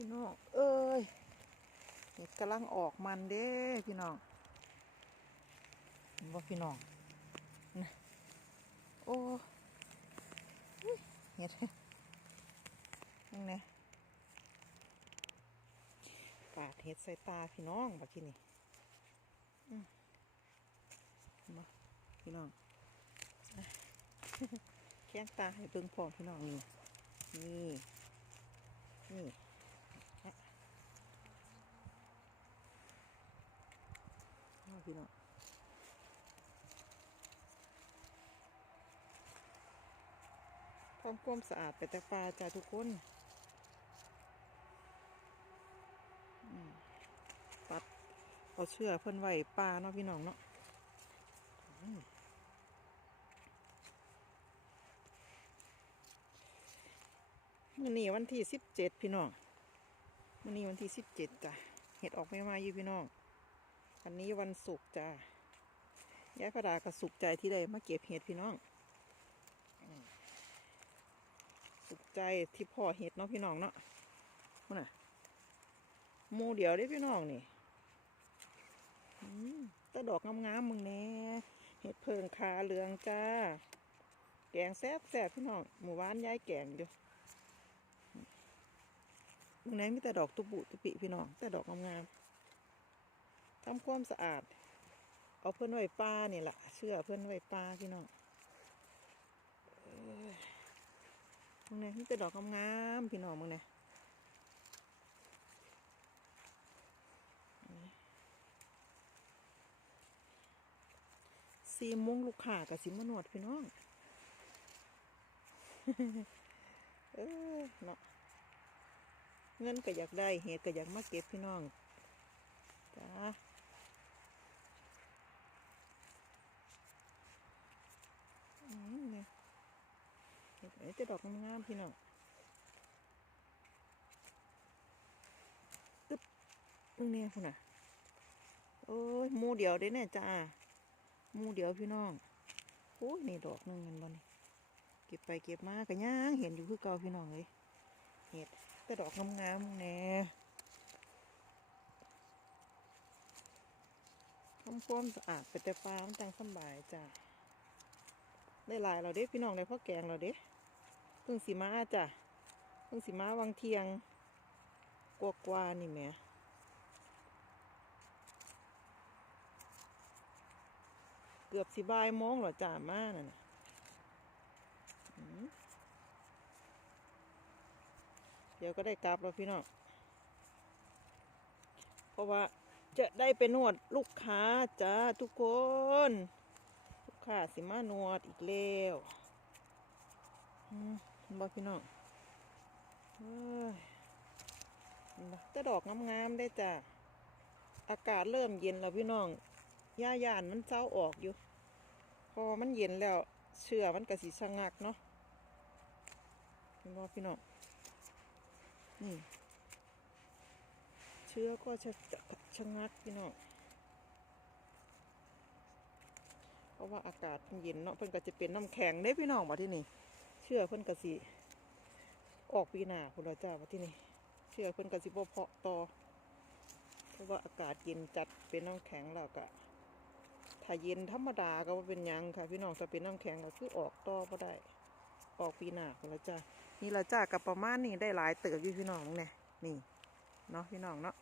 พี่น้องเอ้ยเห็ดกำลังออกมันเด้พี่น้องเห็นบ่พี่น้องนะโอ้เห็ดยังไงปาดเห็ดใส่ตาพี่น้องบัดที่นี่มเห็นบ่พี่น้องอะแข้งตาให้เบิ่งพร้อมพี่น้องนี่นี่นี่ฮะเอา พี่น้องทำความสะอาดไปแต่ปลาจ้าทุกคนปัดเอาเชือกเพิ่นไว้ปลาเนาะพี่น้องเนาะมมื้อนี้วันที่สิบเจ็ดพี่น้องวันนี้วันที่สิบเจ็ดจ้ะเห็ดออกไม่มาอยู่พี่น้อง วันนี้วันศุกร์จ้ะยายพระดาก็สุขใจที่ได้มาเก็บเห็ดพี่น้องอสุขใจที่พ่อเห็ดเนาะพี่น้องเนาะมันน่ะหมูเดียวได้พี่น้องนี่อืมแตะดอกงามๆมึงแน่เห็ดเพิงคาเหลืองจ้า แกงแซ่บแซ่บพี่น้องหมู่บ้านยายแกงอยู่ตรงไหนมีแต่ดอกตุบุตุปิพี่น้องแต่ดอกงามๆ ทำความสะอาด เอาเพื่อนไว้ปลานี่แหละเชื่อเพื่อนไว้ปลาพี่น้องเอ้ยตรงไหนมีแต่ดอกงามๆพี่น้องมึงเนี่ยสีมงลูกค้ากับสิมนวดพี่น้อง เออเนาะเงินก็อยากได้เห็ดก็อยากมาเก็บพี่น้องจ้าอืมเนี่ย เห็ดไอ้จะดอกงามๆพี่น้องตึ๊บตรงนี้คุณน่ะโอ้ยมูเดียวได้แน่จ้ามูเดียวพี่น้องโอ้ยนี่ดอกนึงเห็นบ่นี่เก็บไปเก็บมาก็ย่างเห็นอยู่คือเก่าพี่น้องเลยเห็ดแต่ดอกงามๆแน่ทำความสะอาดไปแต่ฟ้ามันจังสบายจ้ะได้หลายเราเด้พี่น้องได้พ่อแกงเราเด้ พิ่งสีมาจ้ะพิ่งสีมาวังเทียงกว่ากว่าๆนี่แม่เกือบสิบายโมงเหรอจ้ามาน่ะเดี๋ยวก็ได้กลับแล้วพี่น้อง เพราะว่าจะได้ไปนวดลูกค้าจ้าทุกคน ลูกค้าสิมานวดอีกแล้วอืม บ่พี่น้องเอ้ยแต่ดอกงามๆได้จ้ะ อากาศเริ่มเย็นแล้วพี่น้องย่าหยานมันเจ้าออกอยู่ พอมันเย็นแล้วเชื่อมันกระสีชะงักเนาะเห็นบ่พี่น้องนี่เชื้อก็จะจะชะงักพี่น้องเพราะว่าอากาศมันเย็นเนาะเพิ่นก็จะเป็นน้ำแข็งเด้พี่น้องมาที่นี่ ชื่อเพิ่นก็สิ ออกปีหน้าพุ่นละจ้ามาที่นี่เชื่อเพิ่นก็สิบ่เพาะต่อเพราะว่าอากาศเย็นจัดเป็นน้ำแข็งแล้วก็ถ้าเย็นธรรมดาก็ว่าเป็นยังค่ะ พี่น้องถ้าเป็นน้ำแข็งก็คือออกต่อบ่ได้ ออกปีหน้าพุ่นละจ้านี่ละจ้ากับประมาณนี้ได้หลายเติบอยู่พี่น้องเนี่ยนี่เนาะพี่น้องเนาะ